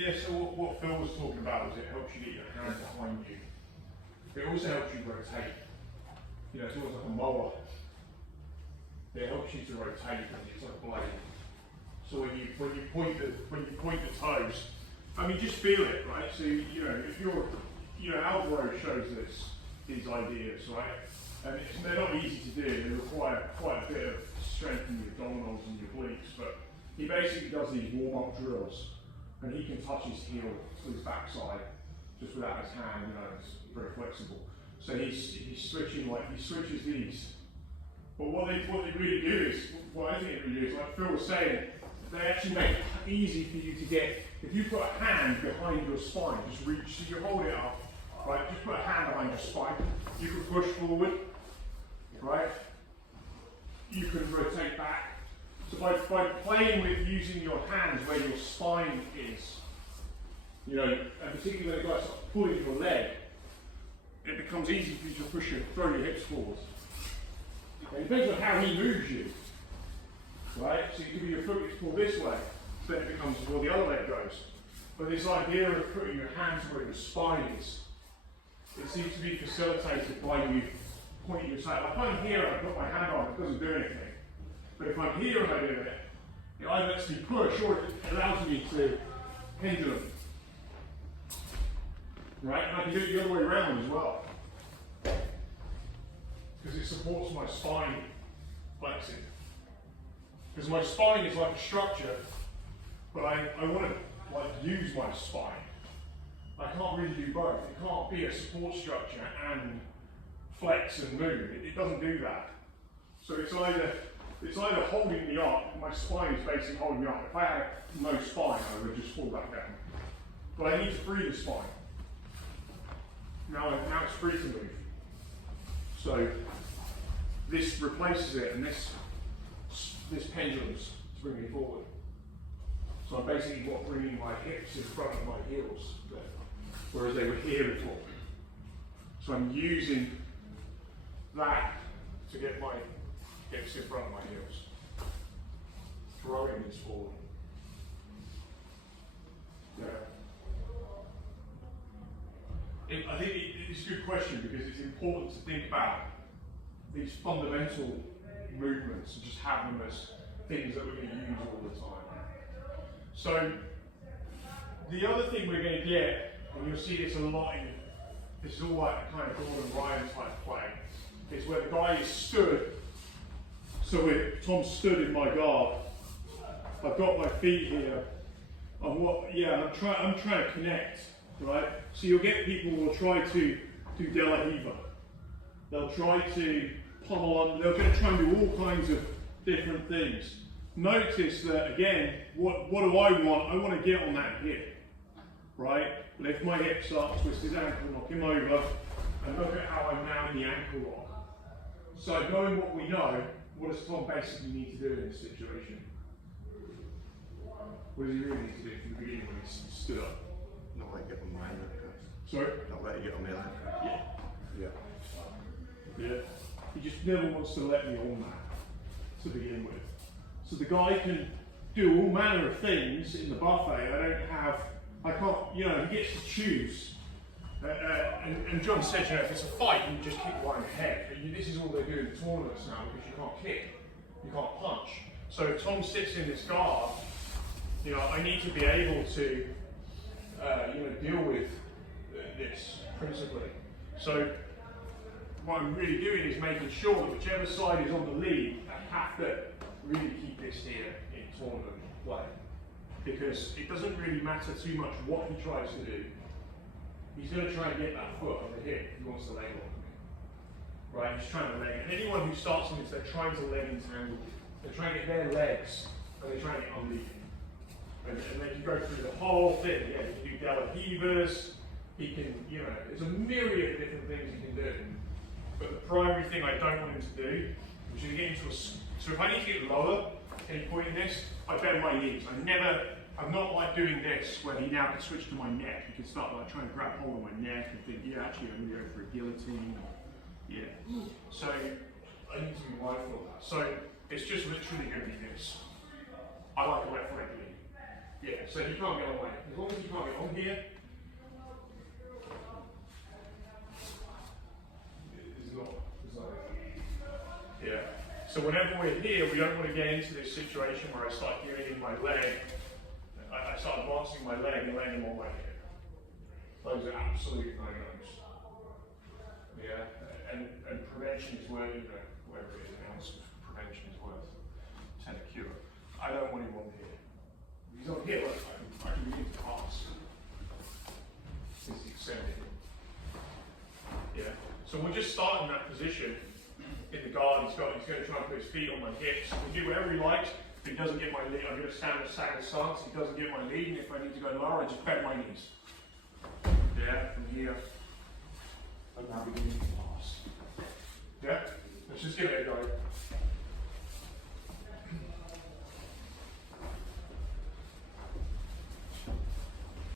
Yeah, so what Phil was talking about was it helps you get your hand behind you. It also helps you rotate. You know, it's almost like a mower. It helps you to rotate and it's like a blade. So when you point the toes, I mean just feel it, right? So you know, if you're, you know, Alvaro shows his ideas, right? And they're not easy to do. They require quite a bit of strength in your abdominals and your obliques. But he basically does these warm-up drills, and he can touch his heel to his backside just without his hand. You know, it's very flexible. So he's switching, like he switches these. But what they really do is, what I think it really do is, like Phil was saying, they actually make it easy for you to get. If you put a hand behind your spine, just reach, so you hold it up, right? Just put a hand behind your spine. You can push forward, right? You can rotate back. So by playing with using your hands where your spine is, you know, and particularly when the guy starts pulling your leg, it becomes easy for you to push and throw your hips forward. Okay, it depends on how he moves you, right? So you can be your foot gets pulled this way, then it becomes well the other leg goes. But this idea of putting your hands where your spine is, it seems to be facilitated by you pointing your side. Like if I'm here and I put my hand on, it doesn't do anything. But if I'm here and I do it, it either lets me push or it allows me to pendulum. Right? And I can do it the other way around as well. Because it supports my spine flexing. Because my spine is like a structure, but I want to like use my spine. I can't really do both. It can't be a support structure and flex and move. It doesn't do that. So it's either holding me up, my spine is basically holding me up. If I had no spine, I would just fall back down. But I need to free the spine. Now it's free to move. So this replaces it, and this pendulums to bring me forward. So I'm basically bringing my hips in front of my heels, whereas they were here before. So I'm using that to get my hips in front of my heels, throwing this forward. Yeah. I think it's a good question because it's important to think about these fundamental movements and just have them as things that we're going to use all the time. So the other thing we're going to get, and you'll see this a lot in, this is all like a kind of Gordon Ryan type play, is where the guy is stood. So Tom's stood in my guard. I've got my feet here. I'm trying to connect, right? So you'll get people who will try to do De La Hiva. They'll try to pummel on, they're going to try and do all kinds of different things. Notice that again, what do I want? I want to get on that hip, right? Lift my hips up, twist his ankle, knock him over, and look at how I'm now in the ankle lock. So knowing what we know, what does Tom basically need to do in this situation? What does he really need to do from the beginning when he's stood up? Not let you get on my hand. Sorry? Not let you get on my hand. Yeah. Yeah. He just never wants to let me on that to begin with. So the guy can do all manner of things in the buffet. I can't, you know, he gets to choose. And John said, you know, if it's a fight, you just kick one in the head. But this is all they do in the tournaments now because you can't kick, you can't punch. So if Tom sits in this guard, you know, I need to be able to, you know, deal with this principally. So what I'm really doing is making sure that whichever side is on the lead, I have to really keep this here in tournament play. Because it doesn't really matter too much what he tries to do. He's going to try and get that foot on the hip if he wants to leg on me. Right, he's trying to leg. And anyone who starts on this, they're trying to leg entangle. They're trying to get their legs, and they're trying to get underneath. And they can go through the whole thing. Yeah, he can do De La Hivas. He can, you know, there's a myriad of different things he can do. But the primary thing I don't want him to do, which is to get into a, so if I need to get lower at any point in this, I bend my knees. I'm not like doing this where he now can switch to my neck. He can start like trying to grab hold of my neck and think, yeah, actually I'm going to go for a guillotine. Yeah. So I need to be mindful of that. So it's just literally going to be this. I like a left leg lead. Yeah, so you can't get on way. As long as you can't get on here, it's not. Yeah. So whenever we're here, we don't want to get into this situation where I start giving in my leg. I start advancing my leg and letting him on my hip. Those are absolute no-nos. Yeah. And prevention is worth, you know, whatever it is, an ounce of prevention is worth 10 a cure. I don't want him on here. If he's on here, look, I can begin to pass. It's extended. Yeah. So we'll just start in that position. In the guard, he's going to try and put his feet on my hips. He'll do whatever he likes. If he doesn't get my lead, I'm going to stand in a stagger stance. If he doesn't get my lead, and if I need to go lower, I just bend my knees. Yeah, from here. And now beginning to pass. Yeah? Let's just give it a go.